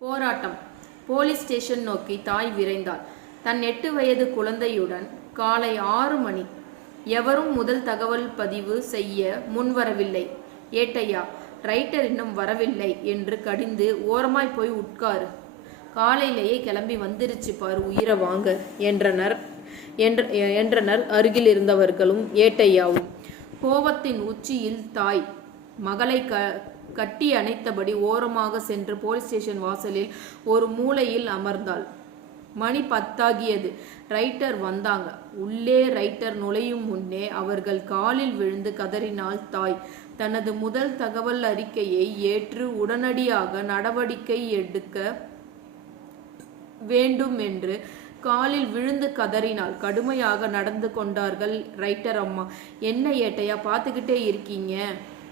போராட்டம். Police station நோக்கி தாய் விரைந்தாள். தன் எட்டு வயது குழந்தையுடன் காலை ஆறு மணி. எவரும் முதல் தகவல் பதிவு செய்ய முன்வரவில்லை. ஏட்டையா ரைட்டர் இன்னும் வரவில்லை என்று கடிந்து ஓரமாய் போய் உட்காரு. காலையிலேயே கிளம்பி வந்துருச்சு பாரு உயிரை வாங்க என்றனர் என்ற என்றனர் அருகில் இருந்தவர்களும் ஏட்டையாவும் கோபத்தின் உச்சியில் தாய் மகளை க கட்டி அணைத்தபடி ஓரமாக சென்று போலீஸ் ஸ்டேஷன் வாசலில் ஒரு மூலையில் அமர்ந்தாள். மணி பத்தாகியது. ரைட்டர் வந்தாங்க. உள்ளே ரைட்டர் நுழையும் முன்னே அவர்கள் காலில் விழுந்து கதறினாள் தாய். தனது முதல் தகவல் அறிக்கையை ஏற்று உடனடியாக நடவடிக்கை எடுக்க வேண்டும் என்று காலில் விழுந்து கதறினால் கடுமையாக நடந்து கொண்டார்கள் ரைட்டர் அம்மா. என்ன ஏட்டையா? பார்த்துக்கிட்டே இருக்கீங்க.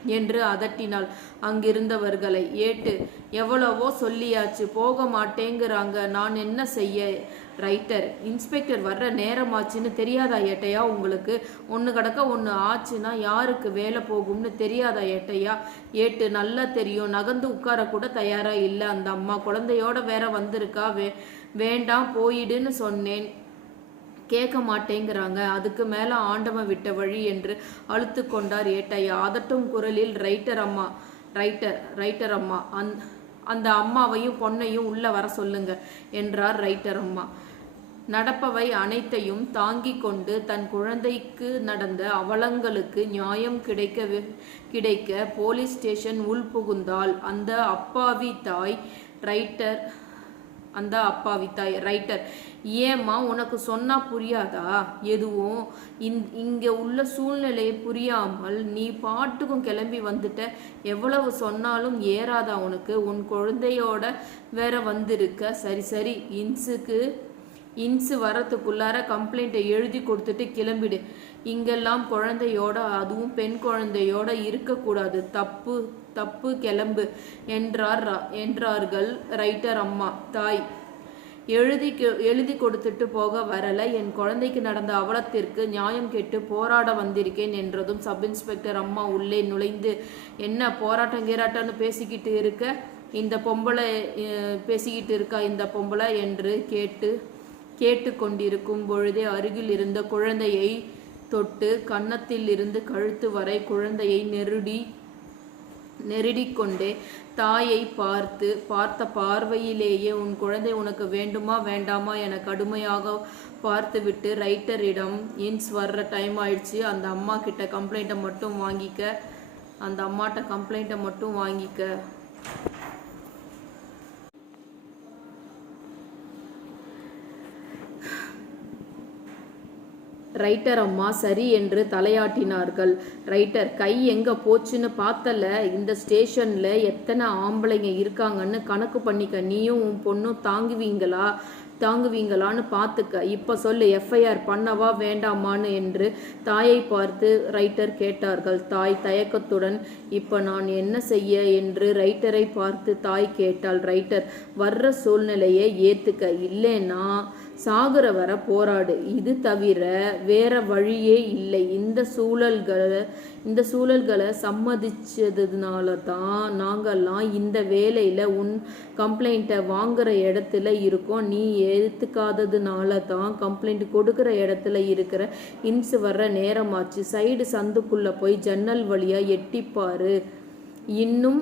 என்று அதட்டினாள். அங்கிருந்தவர்களை ஏட்டு எவ்வளவோ சொல்லியாச்சு போக மாட்டேங்கிறாங்க. நான் என்ன செய்ய? ரைட்டர் இன்ஸ்பெக்டர் வர்ற நேரமாச்சுன்னு தெரியாதா ஏட்டையா உங்களுக்கு? ஒன்று கிடக்க ஒன்று ஆச்சுன்னா யாருக்கு வேலை போகும்னு தெரியாதா ஏட்டையா? ஏட்டு நல்லா தெரியும். நகர்ந்து உட்கார கூட இல்லை. அந்த அம்மா குழந்தையோட வேற வந்திருக்கா. வே வேண்டாம் போயிடுன்னு சொன்னேன். கேட்க மாட்டேங்கிறாங்க அதுக்கு மேல ஆண்டவன் விட்ட வழி என்று அழுத்து கொண்டார் ஏட்டையா. அதட்டும் குரலில் ரைட்டர் அம்மா ரைட்டர் ரைட்டர் அம்மா அந் அந்த அம்மாவையும் பொண்ணையும் உள்ள வர சொல்லுங்க என்றார் ரைட்டர் அம்மா. நடப்பவை அனைத்தையும் தாங்கி கொண்டு தன் குழந்தைக்கு நடந்த அவலங்களுக்கு நியாயம் கிடைக்க கிடைக்க போலீஸ் ஸ்டேஷன் உள் புகுந்தாள் அந்த அப்பாவி தாய் ரைட்டர் அந்த அப்பாவி தாய் ரைட்டர் ஏம்மா உனக்கு சொன்னா புரியாதா? எதுவும்? இந் இங்கே உள்ள சூழ்நிலையை புரியாமல் நீ பாட்டுக்கும் கிளம்பி வந்துட்ட. எவ்வளவு சொன்னாலும் ஏறாதா உனக்கு? உன் குழந்தையோட வேற வந்திருக்க. சரி சரி இன்ஸுக்கு இன்ஸு வரத்துக்குள்ளார கம்ப்ளைண்ட்டை எழுதி கொடுத்துட்டு கிளம்பிடு. இங்கெல்லாம் குழந்தையோட அதுவும் பெண் குழந்தையோட இருக்கக்கூடாது. தப்பு தப்பு கிளம்பு என்றார் என்றார்கள் ரைட்டர் அம்மா தாய். எழுதி எழுதி கொடுத்துட்டு போக வரல. என் குழந்தைக்கு நடந்த அவலத்திற்கு நியாயம் கேட்டு போராட வந்திருக்கேன் என்றதும் சப் இன்ஸ்பெக்டர் அம்மா உள்ளே நுழைந்து என்ன போராட்டம் கீராட்டம்னு பேசிக்கிட்டு இருக்க? இந்த பொம்பளை பேசிக்கிட்டு இருக்கா இந்த பொம்பளை? என்று கேட்டு கேட்டுக்கொண்டிருக்கும் பொழுதே அருகில் இருந்த குழந்தையை தொட்டு கன்னத்தில் இருந்து கழுத்து வரை குழந்தையை நெருடி நெருடிக்கொண்டே தாயை பார்த்து பார்த்த பார்வையிலேயே உன் குழந்தை உனக்கு வேண்டுமா வேண்டாமா என கடுமையாக பார்த்துவிட்டு ரைட்டரிடம் இன்ஸ் வர்ற டைம் ஆயிடுச்சு. அந்த அம்மா கிட்ட கம்ப்ளைண்ட்டை மட்டும் வாங்கிக்க. அந்த அம்மாட்ட கம்ப்ளைண்ட்டை மட்டும் வாங்கிக்க. ரைட்டர் அம்மா சரி என்று தலையாட்டினார்கள். ரைட்டர் கை எங்க போச்சுன்னு பார்த்தல இந்த ஸ்டேஷன்ல எத்தனை ஆம்பளைங்க இருக்காங்கன்னு கணக்கு பண்ணிக்க. நீயும் உன் பொண்ணும் தாங்குவீங்களா? தாங்குவீங்களான்னு பார்த்துக்க இப்போ சொல்லு எஃப்ஐஆர் பண்ணவா வேண்டாமான்னு? என்று தாயை பார்த்து ரைட்டர் கேட்டார்கள். தாய் தயக்கத்துடன் இப்போ நான் என்ன செய்ய? என்று ரைட்டரை பார்த்து தாய் கேட்டாள். ரைட்டர் வர்ற சூழ்நிலையை ஏற்றுக்க இல்லைன்னா சாகுற வர போராடு. இது தவிர வேற வழியே இல்லை. இந்த சூழல்களை இந்த சூழல்களை சம்மதிச்சதுனால தான் நாங்கள்லாம் இந்த வேலையில் உன் கம்ப்ளைண்ட்டை வாங்குற இடத்துல இருக்கோம். நீ ஏற்றுக்காததுனால தான் கம்ப்ளைண்ட் கொடுக்குற இடத்துல இருக்கிற இன்ஸ் வர்ற நேரமாச்சு. சைடு சந்துக்குள்ளே போய் ஜன்னல் வழியாக எட்டிப்பாரு. இன்னும்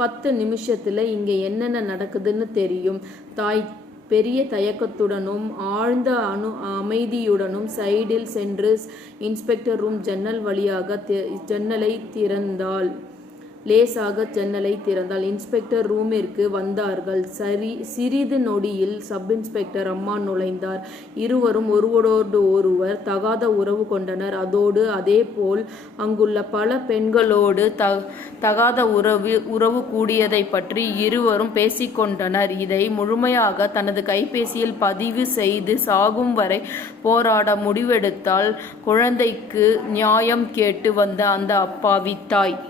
பத்து நிமிஷத்தில் இங்கே என்னென்ன நடக்குதுன்னு தெரியும். தாய் பெரிய தயக்கத்துடனும் ஆழ்ந்த அணு அமைதியுடனும் சைடில் சென்று இன்ஸ்பெக்டர் ரூம் ஜன்னல் வழியாக தி- ஜன்னலை திறந்தாள். லேசாக ஜன்னலை திறந்தாள். இன்ஸ்பெக்டர் ரூமிற்கு வந்தார்கள். சரி சிறிது நொடியில் சப் இன்ஸ்பெக்டர் அம்மா நுழைந்தார். இருவரும் ஒருவரோடு ஒருவர் தகாத உறவு கொண்டனர். அதோடு அதே போல் அங்குள்ள பல பெண்களோடு த தகாத உறவு உறவு கூடியதை பற்றி இருவரும் பேசிக்கொண்டனர். இதை முழுமையாக தனது கைபேசியில் பதிவு செய்து சாகும் வரை போராட முடிவெடுத்தால் குழந்தைக்கு நியாயம் கேட்டு வந்த அந்த அப்பாவி தாய்.